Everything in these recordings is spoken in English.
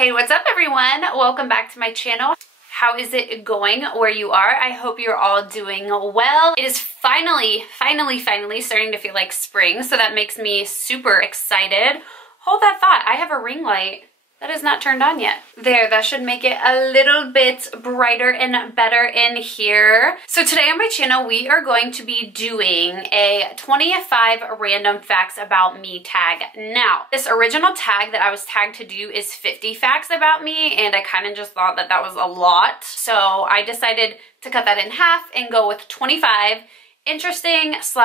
Hey, what's up everyone? Welcome back to my channel. How is it going where you are? I hope you're all doing well. It is finally starting to feel like spring, so that makes me super excited. Hold that thought, I have a ring light that is not turned on yet. There, that should make it a little bit brighter and better in here. So today on my channel, we are going to be doing a 25 random facts about me tag. Now, this original tag that I was tagged to do is 50 facts about me, and I kind of just thought that that was a lot. So I decided to cut that in half and go with 25 interesting /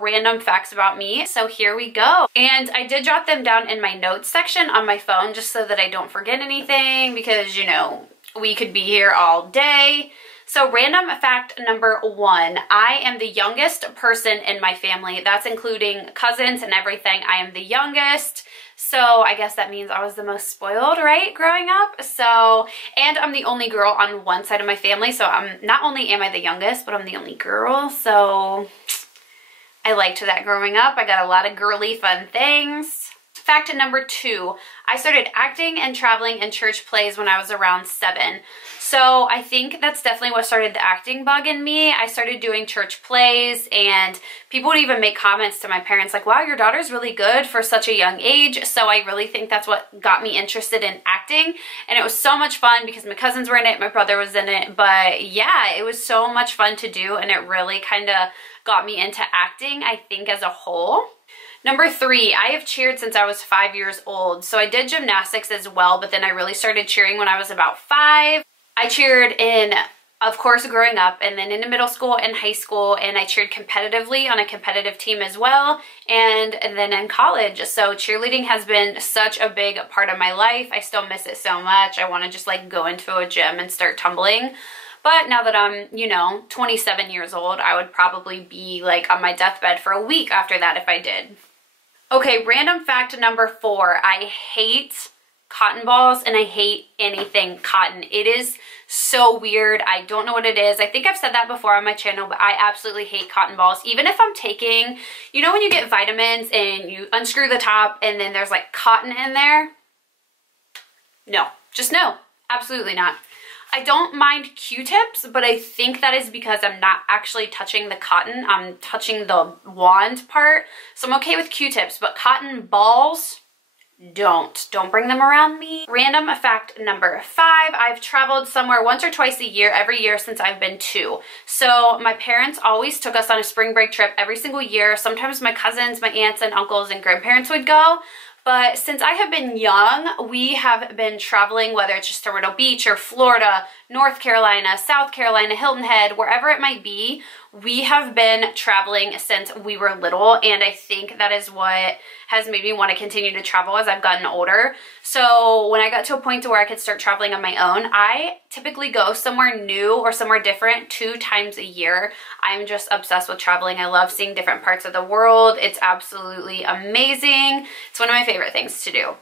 random facts about me. So here we go. And I did jot them down in my notes section on my phone just so that I don't forget anything, because you know, we could be here all day. So random fact number 1, I am the youngest person in my family. That's including cousins and everything. I am the youngest. So I guess that means I was the most spoiled, right, growing up? So, and I'm the only girl on one side of my family. So not only am I the youngest, but I'm the only girl. So I liked that growing up. I got a lot of girly fun things. Fact number 2, I started acting and traveling in church plays when I was around 7. So I think that's definitely what started the acting bug in me. I started doing church plays, and people would even make comments to my parents like, wow, your daughter's really good for such a young age. So I really think that's what got me interested in acting. And it was so much fun because my cousins were in it, my brother was in it. But yeah, it was so much fun to do, and it really kind of got me into acting, I think, as a whole. Number 3, I have cheered since I was 5 years old. So I did gymnastics as well, but then I really started cheering when I was about 5. I cheered in, of course, growing up, and then in middle school and high school, and I cheered competitively on a competitive team as well, and then in college. So cheerleading has been such a big part of my life. I still miss it so much. I want to just like go into a gym and start tumbling. But now that I'm, you know, 27 years old, I would probably be like on my deathbed for a week after that if I did. Okay, random fact number 4, I hate cotton balls and I hate anything cotton. It is so weird. I don't know what it is. I think I've said that before on my channel, but I absolutely hate cotton balls. Even if I'm taking, you know when you get vitamins and you unscrew the top and then there's like cotton in there? No, just no, absolutely not. I don't mind Q-tips, but I think that is because I'm not actually touching the cotton. I'm touching the wand part. So I'm okay with Q-tips, but cotton balls, don't bring them around me. Random fact number 5, I've traveled somewhere once or twice a year, every year since I've been 2. So my parents always took us on a spring break trip every single year. Sometimes my cousins, my aunts and uncles and grandparents would go. But since I have been young, we have been traveling, whether it's just to Myrtle Beach or Florida, North Carolina, South Carolina, Hilton Head, wherever it might be. We have been traveling since we were little, and I think that is what has made me want to continue to travel as I've gotten older. So when I got to a point to where I could start traveling on my own, I typically go somewhere new or somewhere different 2 times a year. I'm just obsessed with traveling. I love seeing different parts of the world. It's absolutely amazing. It's one of my favorite things to do.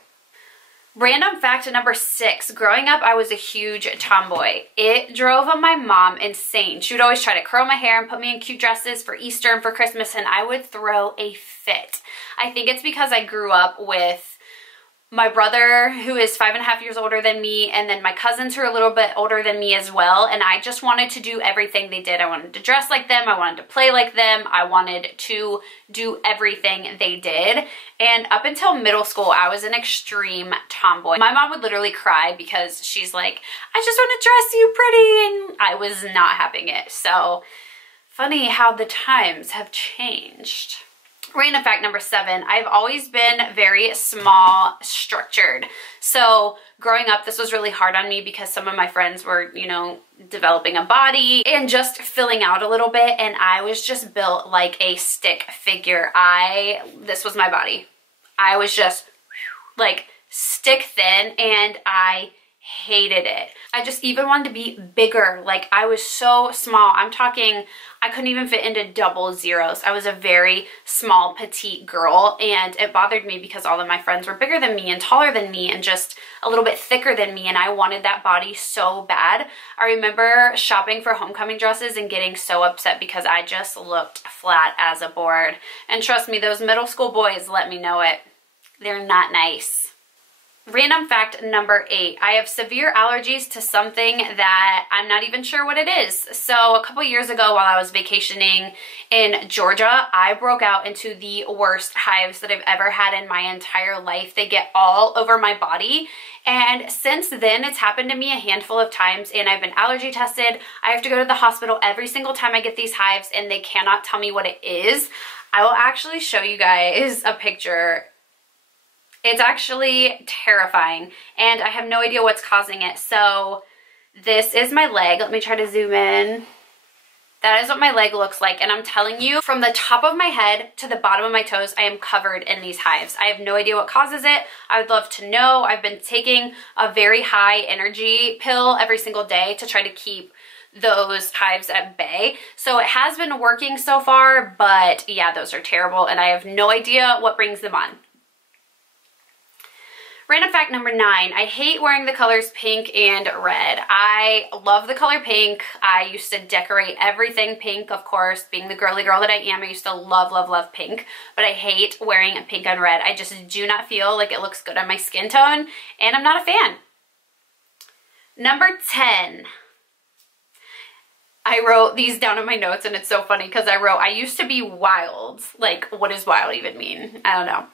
Random fact number 6, growing up, I was a huge tomboy. It drove my mom insane. She would always try to curl my hair and put me in cute dresses for Easter and for Christmas, and I would throw a fit. I think it's because I grew up with my brother, who is 5.5 years older than me, and then my cousins who are a little bit older than me as well, and I just wanted to do everything they did. I wanted to dress like them, I wanted to play like them, I wanted to do everything they did. And up until middle school, I was an extreme tomboy. My mom would literally cry because she's like, I just want to dress you pretty, and I was not having it. So funny how the times have changed. Random fact number 7, I've always been very small structured. So growing up, this was really hard on me because some of my friends were, you know, developing a body and just filling out a little bit, and I was just built like a stick figure. This was my body. I was just like stick thin, and I hated it. I just even wanted to be bigger. Like I was so small. I'm talking, I couldn't even fit into double zeros. I was a very small, petite girl, and it bothered me because all of my friends were bigger than me and taller than me and just a little bit thicker than me, and I wanted that body so bad. I remember shopping for homecoming dresses and getting so upset because I just looked flat as a board. And trust me, those middle school boys let me know it. They're not nice. Random fact number 8, I have severe allergies to something that I'm not even sure what it is. So a couple years ago while I was vacationing in Georgia, I broke out into the worst hives that I've ever had in my entire life. They get all over my body. And since then, it's happened to me a handful of times and I've been allergy tested. I have to go to the hospital every single time I get these hives and they cannot tell me what it is. I will actually show you guys a picture. It's actually terrifying and I have no idea what's causing it. So this is my leg. Let me try to zoom in. That is what my leg looks like. And I'm telling you, from the top of my head to the bottom of my toes, I am covered in these hives. I have no idea what causes it. I would love to know. I've been taking a very high energy pill every single day to try to keep those hives at bay. So it has been working so far, but yeah, those are terrible and I have no idea what brings them on. Random fact number 9, I hate wearing the colors pink and red. I love the color pink. I used to decorate everything pink, of course. Being the girly girl that I am, I used to love, love, love pink. But I hate wearing pink and red. I just do not feel like it looks good on my skin tone, and I'm not a fan. Number 10. I wrote these down in my notes, and it's so funny because I wrote, I used to be wild. Like, what does wild even mean? I don't know.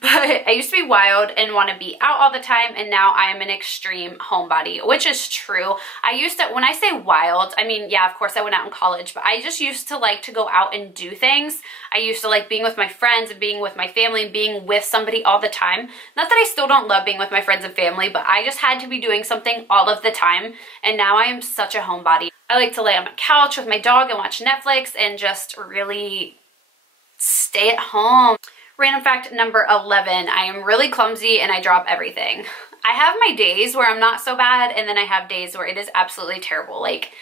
But I used to be wild and want to be out all the time, and now I am an extreme homebody, which is true. I used to, when I say wild, I mean, yeah, of course I went out in college, but I just used to like to go out and do things. I used to like being with my friends and being with my family and being with somebody all the time. Not that I still don't love being with my friends and family, but I just had to be doing something all of the time, and now I am such a homebody. I like to lay on my couch with my dog and watch Netflix and just really stay at home. Random fact number 11, I am really clumsy and I drop everything. I have my days where I'm not so bad, and then I have days where it is absolutely terrible. Like,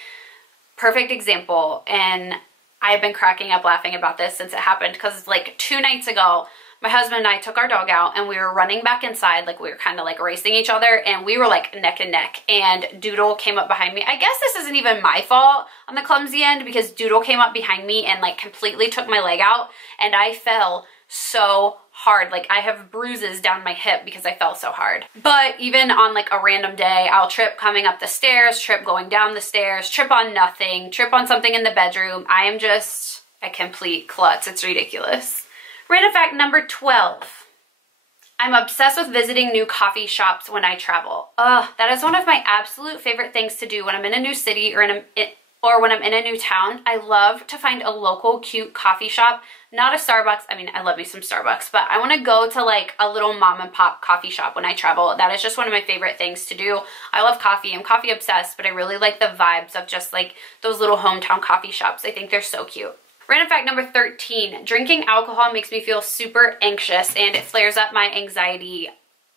perfect example, and I've been cracking up laughing about this since it happened, because like 2 nights ago, my husband and I took our dog out and we were running back inside, like we were kind of like racing each other, and we were like neck and neck, and Doodle came up behind me. I guess this isn't even my fault on the clumsy end, because Doodle came up behind me and like completely took my leg out, and I fell so hard. Like, I have bruises down my hip because I fell so hard. But even on like a random day, I'll trip coming up the stairs, trip going down the stairs, trip on nothing, trip on something in the bedroom. I am just a complete klutz. It's ridiculous. Random fact number 12. I'm obsessed with visiting new coffee shops when I travel. That is one of my absolute favorite things to do when I'm in a new city or when I'm in a new town. I love to find a local cute coffee shop, not a Starbucks. I mean, I love me some Starbucks, but I want to go to like a little mom and pop coffee shop when I travel. That is just one of my favorite things to do. I love coffee. I'm coffee obsessed, but I really like the vibes of just like those little hometown coffee shops. I think they're so cute. Random fact number 13, drinking alcohol makes me feel super anxious and it flares up my anxiety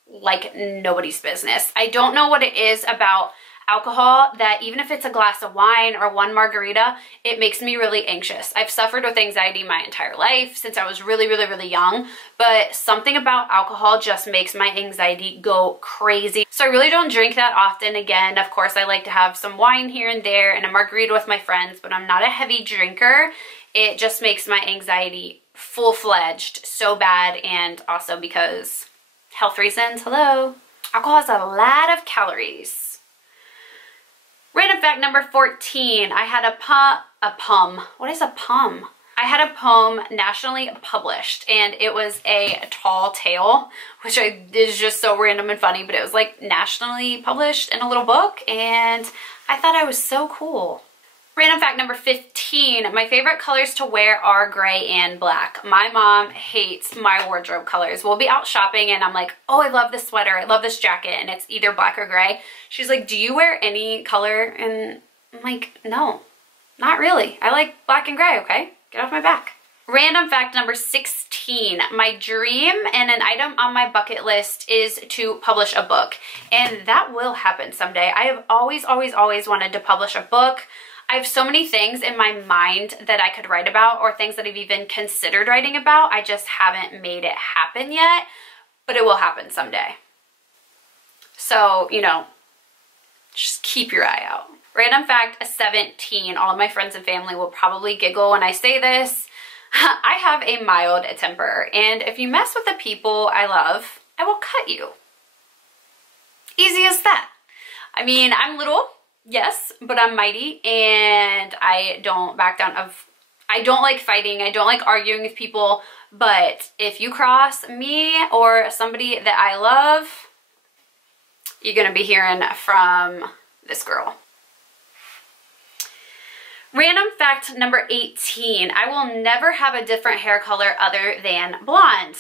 like nobody's business. I don't know what it is about alcohol that even if it's a glass of wine or one margarita, it makes me really anxious. I've suffered with anxiety my entire life since I was really, really, really young, but something about alcohol just makes my anxiety go crazy. So I really don't drink that often. Again, of course, I like to have some wine here and there and a margarita with my friends, but I'm not a heavy drinker. It just makes my anxiety full-fledged so bad, and also because health reasons, hello. Alcohol has a lot of calories. Random fact number 14, I had a poem. What is a poem? I had a poem nationally published, and it was a tall tale, which is just so random and funny, but it was like nationally published in a little book, and I thought I was so cool. Random fact number 15, my favorite colors to wear are gray and black. My mom hates my wardrobe colors. We'll be out shopping and I'm like, oh, I love this sweater, I love this jacket, and it's either black or gray. She's like, do you wear any color? And I'm like, no, not really. I like black and gray, okay? Get off my back. Random fact number 16, my dream and an item on my bucket list is to publish a book, and that will happen someday. I have always, always, always wanted to publish a book. I have so many things in my mind that I could write about, or things that I've even considered writing about. I just haven't made it happen yet, but it will happen someday. So, you know, just keep your eye out. Random fact 17, all of my friends and family will probably giggle when I say this. I have a mild temper, and if you mess with the people I love, I will cut you. Easy as that. I mean, I'm little, yes, but I'm mighty, and I don't back down. I don't like fighting. I don't like arguing with people, but if you cross me or somebody that I love, you're gonna be hearing from this girl. Random fact number 18, I will never have a different hair color other than blonde.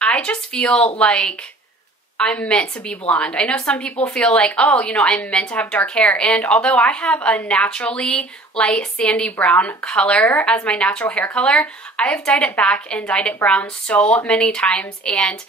I just feel like I'm meant to be blonde. I know some people feel like, oh, you know, I'm meant to have dark hair. And although I have a naturally light sandy brown color as my natural hair color, I've dyed it back and dyed it brown so many times, and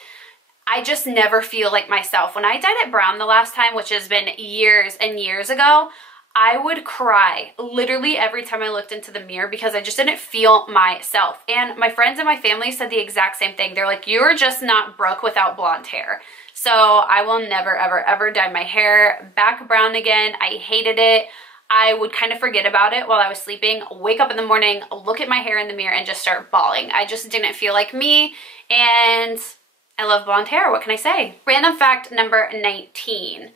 I just never feel like myself. When I dyed it brown the last time, which has been years and years ago, I would cry literally every time I looked into the mirror because I just didn't feel myself. And my friends and my family said the exact same thing. They're like, you're just not Brooke without blonde hair. So I will never, ever, ever dye my hair back brown again. I hated it. I would kind of forget about it while I was sleeping, wake up in the morning, look at my hair in the mirror, and just start bawling. I just didn't feel like me, and I love blonde hair. What can I say? Random fact number 19.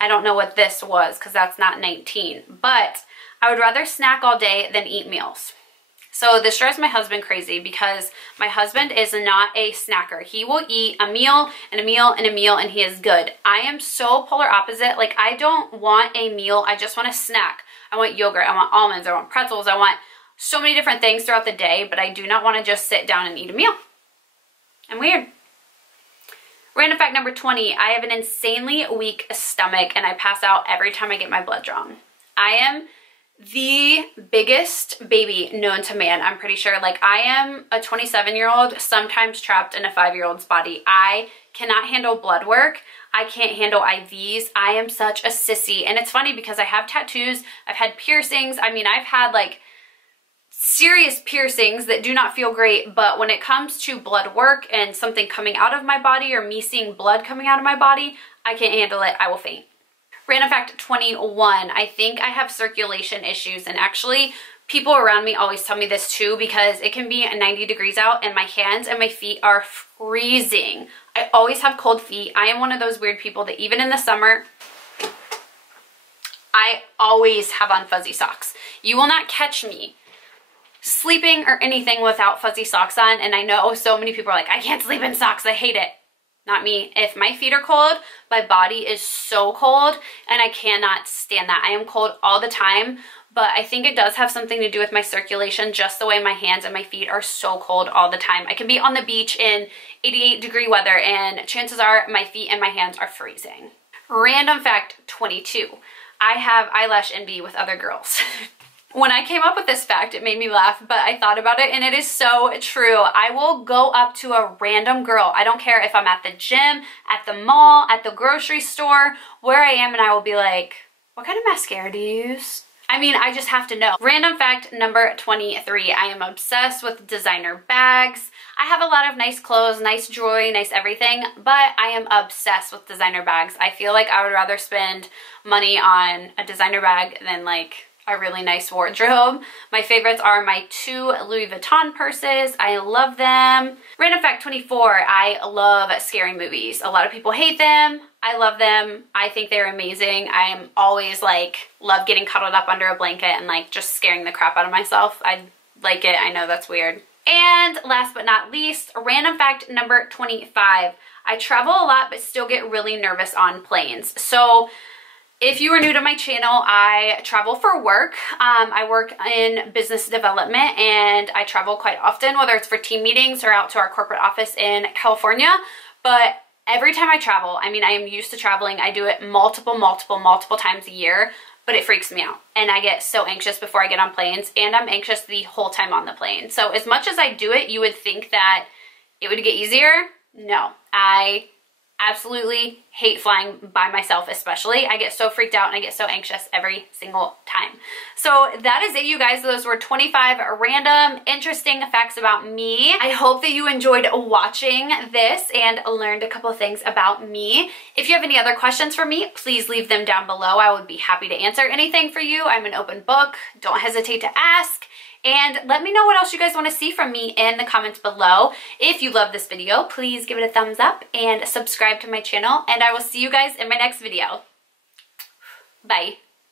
I don't know what this was because that's not 19, but I would rather snack all day than eat meals. So this drives my husband crazy because my husband is not a snacker. He will eat a meal and a meal and a meal, and he is good. I am so polar opposite. Like, I don't want a meal. I just want a snack. I want yogurt. I want almonds. I want pretzels. I want so many different things throughout the day, but I do not want to just sit down and eat a meal. I'm weird. Random fact number 20, I have an insanely weak stomach and I pass out every time I get my blood drawn. I am the biggest baby known to man, I'm pretty sure. Like, I am a 27-year-old, sometimes trapped in a 5-year-old's body. I cannot handle blood work. I can't handle IVs. I am such a sissy. And it's funny because I have tattoos, I've had piercings. I mean, I've had like serious piercings that do not feel great, but when it comes to blood work and something coming out of my body or me seeing blood coming out of my body, I can't handle it. I will faint. Random fact 21, I think I have circulation issues, and actually people around me always tell me this too because it can be 90 degrees out and my hands and my feet are freezing. I always have cold feet. I am one of those weird people that even in the summer, I always have on fuzzy socks. You will not catch me sleeping or anything without fuzzy socks on, and I know so many people are like, I can't sleep in socks, I hate it. Not me. If my feet are cold, my body is so cold, and I cannot stand that. I am cold all the time, but I think it does have something to do with my circulation, just the way my hands and my feet are so cold all the time. I can be on the beach in 88-degree weather, and chances are my feet and my hands are freezing. Random fact 22, I have eyelash envy with other girls. When I came up with this fact, it made me laugh, but I thought about it and it is so true. I will go up to a random girl. I don't care if I'm at the gym, at the mall, at the grocery store, where I am, and I will be like, what kind of mascara do you use? I mean, I just have to know. Random fact number 23, I am obsessed with designer bags. I have a lot of nice clothes, nice jewelry, nice everything, but I am obsessed with designer bags. I feel like I would rather spend money on a designer bag than like a really nice wardrobe. My favorites are my 2 Louis Vuitton purses. I love them. Random fact 24, I love scary movies. A lot of people hate them. I love them. I think they're amazing. I'm always like, love getting cuddled up under a blanket and like just scaring the crap out of myself. I like it. I know that's weird. And last but not least, random fact number 25, I travel a lot but still get really nervous on planes. So if you are new to my channel, I travel for work. I work in business development and I travel quite often, whether it's for team meetings or out to our corporate office in California. But every time I travel, I mean, I am used to traveling. I do it multiple times a year, but it freaks me out. And I get so anxious before I get on planes, and I'm anxious the whole time on the plane. So as much as I do it, you would think that it would get easier. No, I absolutely hate flying by myself, especially. I get so freaked out and I get so anxious every single time. So that is it, you guys. Those were 25 random interesting facts about me. I hope that you enjoyed watching this and learned a couple things about me. If you have any other questions for me, please leave them down below. I would be happy to answer anything for you. I'm an open book. Don't hesitate to ask. And let me know what else you guys want to see from me in the comments below. If you love this video, please give it a thumbs up and subscribe to my channel, and I will see you guys in my next video. Bye.